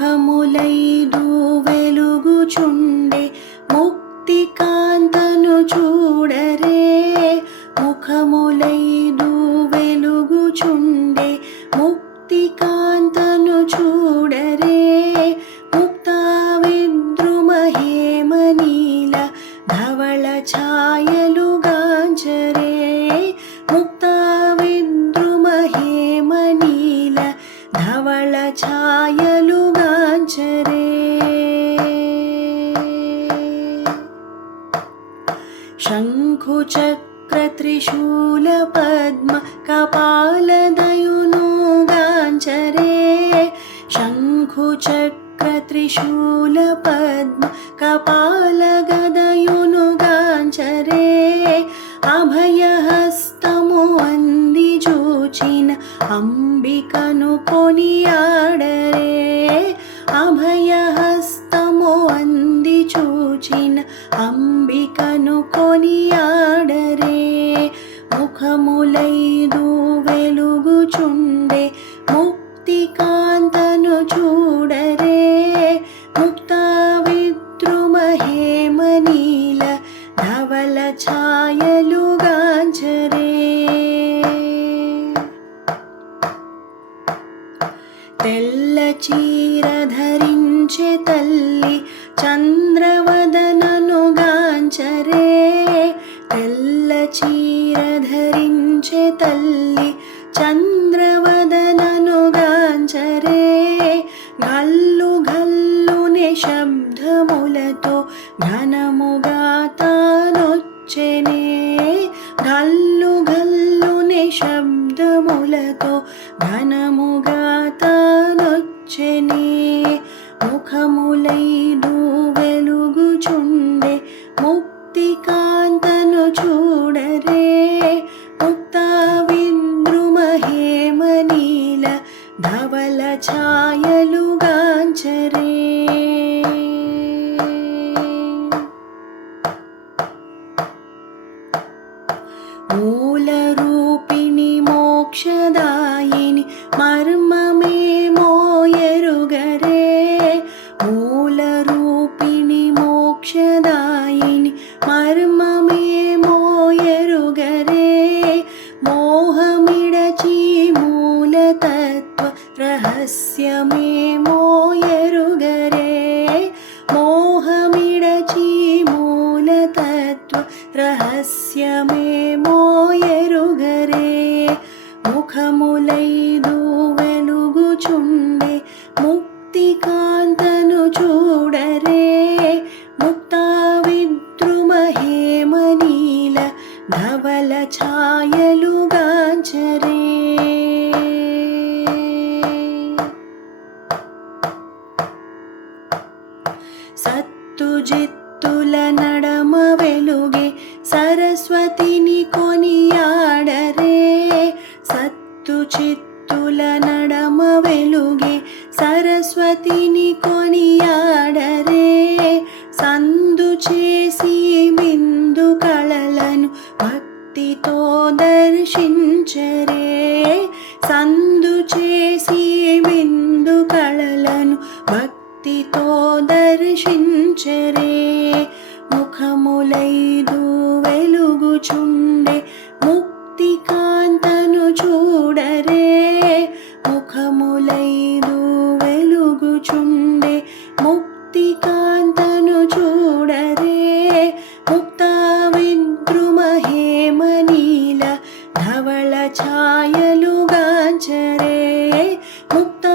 ముఖములైదు వెలుగుచుండే ముక్తి కాంతను చూడరే. ముఖములైదు వెలుగుచుండే ముక్తి కాంతను చూడరే. ముక్త విద్రుమ హేమనీల ధవళ ఛాయలుగాంచరే. ముక్త విద్రుమ హేమనీల ధవళ ఛాయలుగాంచరే. శంఖు చక్ర త్రిశూల పద్మ కపాలదయును గాంచరే. శంఖు చక్ర త్రిశూల పద్మ కపాల గదయును గాంచరే. అభయహస్తము అంది చూచిన అంబికను కొనియాడరే. అభయహస్తము అంది చూచిన అంబికను కొనియాడరే. ముఖములైదు వెలుగుచుండే ముక్తి కాంతను చూడరే. ముక్త విద్రుమ హేమనీల ధవళ ఛాయలుగాంచరే. తెల్ల చీర ధరించే తల్లి చంద్రవదనను గాంచరే. తెల్ల చీర ధరించే తల్లి చంద్రవదనను గాంచరే. గల్లు గల్లునే శబ్దములతో ఘనముగా తానొచ్చెనే. గల్లు గల్లునే శబ్దములతో ఘనముగా తానొచ్చెనే. ముఖములైదు వెలుగుచుండే ముక్తి కాంతను చూడరే. ముక్త విద్రుమ హేమనీల ధవళ ఛాయలుగాంచరే. మూల రూపిణి మోక్షదాయిని మర్మమేమో ఎరుగరే. మూల రూపిణి మోక్షదాయిని మర్మమేమో ఎరుగరే. మోహమిడచి మూలతత్వ రహస్యమేమో ఎరుగరే. మోహమిడచి మూలతత్వ రహస్యమేమో ఎరుగరే. ముఖములైదు వెలుగుచుండే ముక్తి కాంతను చూడరే. ముక్త విద్రుమ హేమనీల ధవళ ఛాయలుగాంచరే. సత్తుజిత్తుల నడమ వెలుగే సరస్వతిని కొనియాడరే. సత్తుచిత్తుల నడమ వెలుగే సరస్వతిని కొనియాడరే. సందు చేసి బిందు కళలను భక్తితో దర్శించరే. సందు చేసి బిందు కళలను భక్తితో దర్శించరే. ముఖములైదు వెలుగుచుండే ముక్తి కాంతను చూడరే. ముఖములైదు వెలుగుచుండే ముక్తి కాంతను చూడరే. ముక్త విద్రుమ హేమనీల ధవళ ఛాయలుగాంచరే. ముక్త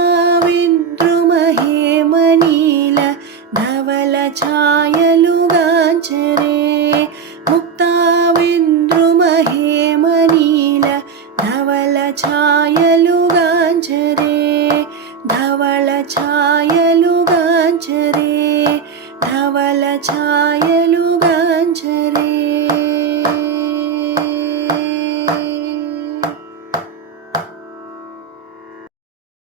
విద్రుమ హేమనీల ధవళ ఛాయలుగాంచరే.